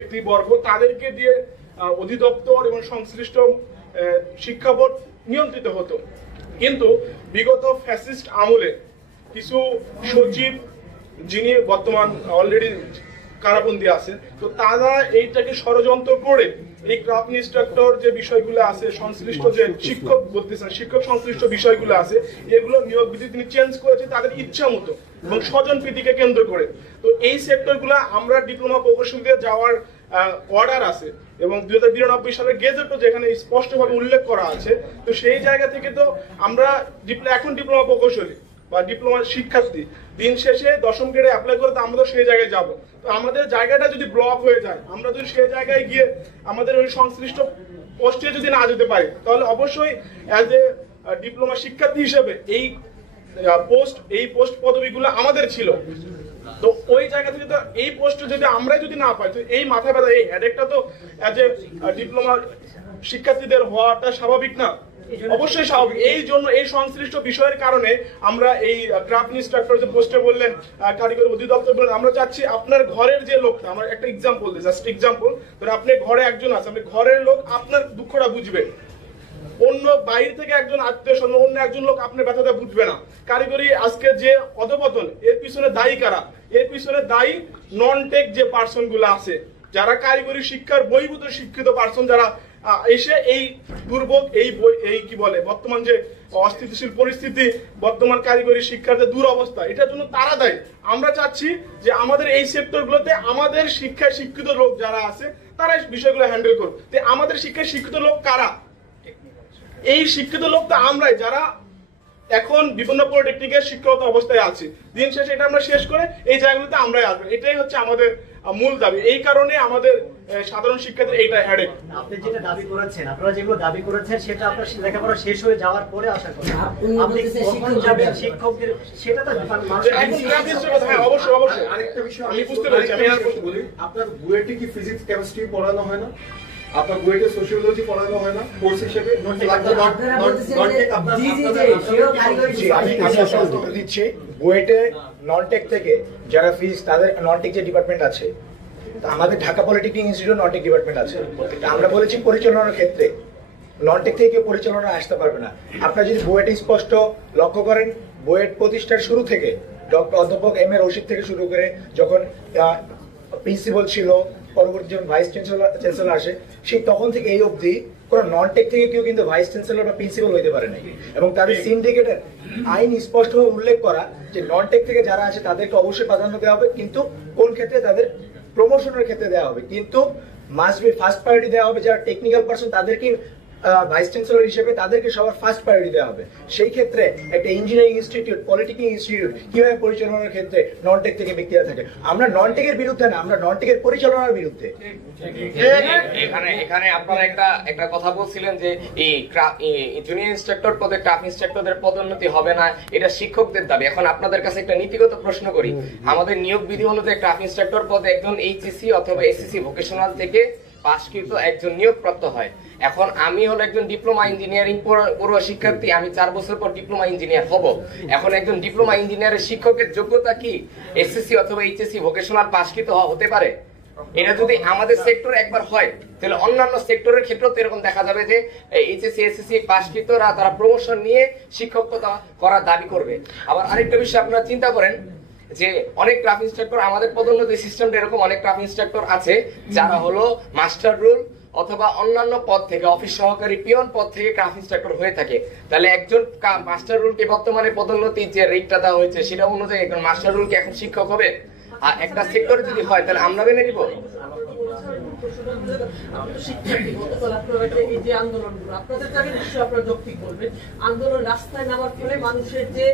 ব্যক্তিবর্গ তাদেরকে দিয়ে অধিদপ্তর এবং সংশ্লিষ্ট শিক্ষা বোর্ড নিয়ন্ত্রিত হতো। কিন্তু বিগত ফ্যাসিস্ট আমলে কিছু সচিব যিনি বর্তমান অলরেডি কারাবন্দী আছে, তো তারা এইটাকে ষড়যন্ত্র করে এই ক্রাফট ইনস্ট্রাক্টর যে বিষয়গুলো আছে, সংশ্লিষ্ট যে শিক্ষক বলতেছেন শিক্ষক সংশ্লিষ্ট বিষয়গুলো আছে, এগুলো নিয়োগ বিধি তিনি চেঞ্জ করেছে তাদের ইচ্ছা মতো এবং স্বজনপ্রীতিকে কেন্দ্র করে। তো এই সেক্টরগুলো আমরা ডিপ্লোমা প্রকৌশল দিয়ে যাওয়ার অর্ডার আছে এবং 2092 সালের গেজেটও যেখানে স্পষ্টভাবে উল্লেখ করা আছে। তো সেই জায়গা থেকে তো আমরা এখন ডিপ্লোমা প্রকৌশলী বা ডিপ্লোমা শিক্ষার্থী দিন শেষে 10ম গ্রেডে অ্যাপ্লাই করে তো আমরা তো সেই জায়গায় যাব। তো আমাদের জায়গাটা যদি ব্লক হয়ে যায়, আমরা যদি সেই জায়গায় গিয়ে আমাদের ওই সংশ্লিষ্ট পোস্টে যদি না যেতে পারি, তাহলে অবশ্যই অ্যাজ এ ডিপ্লোমা শিক্ষার্থী হিসেবে এই পোস্ট পদবিগুলো আমাদের ছিল। তো ওই জায়গা থেকে তো এই পোস্টে যদি আমরাই যদি না পাই, তো এই মাথা ব্যথা এই হেডেকটা তো অ্যাজ এ ডিপ্লোমা শিক্ষার্থীদের হওয়াটা স্বাভাবিক না? অবশ্যই স্বাভাবিক। এই জন্য এই সংশ্লিষ্ট বিষয়ের কারণে আমরা এই ক্রাফট ইনস্ট্রাক্টর যে পোস্টে বললেন, কারিগরি অধিদপ্তর বললেন, আমরা চাচ্ছি আপনার ঘরের যে লোকটা, আমার একটা এক্সাম্পল দিই, জাস্ট এক্সাম্পল, ধরে আপনি ঘরে একজন আছে, আপনি ঘরের লোক আপনার দুঃখটা বুঝবে, অন্য বাইরে থেকে একজন আত্মীয় স্বজন অন্য একজন লোক আপনার ব্যথাটা বুঝবে না। কারিগরি আজকে যে অধপতন, এর পিছনে দায়ী কারা? এর পিছনে দায়ী নন টেক যে পার্সন গুলো আছে, যারা কারিগরি শিক্ষার বহির্ভূত শিক্ষিত পার্সন, যারা এসে এই দুর্ভোগ এই কি বলে বর্তমান যে অস্থিতিশীল পরিস্থিতি, বর্তমান কারিগরি শিক্ষার যে দুরবস্থা, এটার জন্য তারা দায়ী। আমরা চাচ্ছি যে আমাদের এই সেক্টরগুলোতে আমাদের শিক্ষায় শিক্ষিত লোক যারা আছে তারা এই বিষয়গুলো হ্যান্ডেল করবে। তো আমাদের শিক্ষায় শিক্ষিত লোক কারা? এই শিক্ষিত লোক তো আমরাই, যারা এখন বিভিন্ন পলিটেকনিকের শিক্ষাগত অবস্থায় আছে। দিন শেষে এটা আমরা শেষ করে এই জায়গাগুলোতে আমরাই আসবো, এটাই হচ্ছে আমাদের মূল দাবি। এই কারণে আমাদের সাধারণ শিক্ষার্থীদের এইটা হেডেক। আপনি যেটা দাবি করেছেন, আপনারা যেগুলো দাবি করেছেন সেটা আপনার লেখাপড়া শেষ হয়ে যাওয়ার পরে আশা করেন আপনি কখন যাবেন শিক্ষকদের, সেটা তো হ্যাঁ অবশ্যই অবশ্যই। আরেকটা বিষয় আমি বুঝতে পেরেছি, আমি আর বলি, আপনার বুয়েটে কি ফিজিক্স কেমিস্ট্রি পড়ানো হয় না? আপনার বুয়েটে সোশিওলজি পড়ানো হয় না কোর্স হিসেবে? দিচ্ছি বুয়েটে নন টেক থেকে যারা ফিজিক্স, তাদের নন টেক যে ডিপার্টমেন্ট আছে, আমাদের Dhaka polytechnic institute non tech department আছে। আমরা বলেছি পরিচালনার ক্ষেত্রে নন টেক থেকে কেউ পরিচালনা আসতে পারবে না। আপনারা যদি বুয়েটে স্পষ্ট লক্ষ্য করেন, বুয়েট প্রতিষ্ঠার শুরু থেকে অধ্যাপক এম এ রশিদ থেকে শুরু করে যখন প্রিন্সিপাল ছিল, পরবর্তী যখন ভাইস চ্যান্সেলর আসে, সেই তখন থেকে এই অবধি কোন নন টেক থেকে কেউ কিন্তু ভাইস চ্যান্সেলর বা প্রিন্সিপাল হইতে পারে নাই। এবং তাদের সিন্ডিকেটের আইন স্পষ্টভাবে উল্লেখ করা যে নন টেক থেকে যারা আছে তাদেরকে অবশ্যই প্রাধান্য দেওয়া হবে, কিন্তু কোন ক্ষেত্রে তাদের প্রমোশনের ক্ষেত্রে দেওয়া হবে, কিন্তু মাস্ট বি ফার্স্ট প্রায়োরিটি দেওয়া হবে। যারা টেকনিক্যাল পার্সন তাদেরকে ভাইস চ্যান্সেলর হিসেবে তাদেরকে সবার ফার্স্ট প্রায়োরিটি দেওয়া হবে। সেই ক্ষেত্রে একটা ইঞ্জিনিয়ারিং ইনস্টিটিউট, পলিটেকনিক ইনস্টিটিউট কিভাবে পরিচালনার ক্ষেত্রে নন টেক থেকে ব্যক্তিরা থাকে? আমরা নন টেকের বিরুদ্ধে না, আমরা নন টেকের পরিচালনার বিরুদ্ধে। এখানে আপনারা একটা কথা বলছিলেন যে এই জুনিয়র ইনস্ট্রাক্টর পদে ক্রাফট ইনস্ট্রাক্টরদের পদোন্নতি হবে না, এটা শিক্ষকদের দাবি। এখন আপনাদের কাছে একটা নীতিগত প্রশ্ন করি, আমাদের নিয়োগ বিধি অনুযায়ী ক্রাফট ইনস্ট্রাক্টর পদে একজন এইচএসসি অথবা এসএসসি ভোকেশনাল থেকে পাশকৃত একজন নিয়োগপ্রাপ্ত হয়। এখন আমি হলো একজন ডিপ্লোমা ইঞ্জিনিয়ারিং পড়ুয়া শিক্ষার্থী, আমি 4 বছর পর ডিপ্লোমা ইঞ্জিনিয়ার হব। এখন একজন ডিপ্লোমা ইঞ্জিনিয়ারের শিক্ষকের যোগ্যতা কি এসএসসি অথবা এইচএসসি ভোকেশনাল পাশকৃত হতে পারে? এটা যদি আমাদের সেক্টরে একবার হয়, তাহলে অন্যান্য সেক্টরের ক্ষেত্রেও তো এরকম দেখা যাবে যে এইচএসসি এসএসসি পাশকৃতরা তারা প্রমোশন নিয়ে শিক্ষকতা করার দাবি করবে। আবার আরেকটা বিষয় আপনারা চিন্তা করেন যে অনেক ক্রাফট ইনস্ট্রাক্টর, আমাদের পদোন্নতি সিস্টেমটা এরকম, অনেক ক্রাফট ইনস্ট্রাক্টর আছে যারা হলো মাস্টার রুল অথবা অন্যান্য পদ থেকে, অফিস সহকারী, পিয়ন পদ থেকে ক্রাফট ইনস্ট্রাক্টর হয়ে থাকে। তাহলে একজন মাস্টার রুলকে বর্তমানে পদোন্নতি যে রেটটা দেওয়া হয়েছে সেটা অনুযায়ী একজন মাস্টার রুল কি এখন শিক্ষক হবে? আর একটা সেক্টরে যদি হয় তাহলে আমরা মেনে নিব? আন্দোলন রাস্তায় নামার ফলে মানুষের যে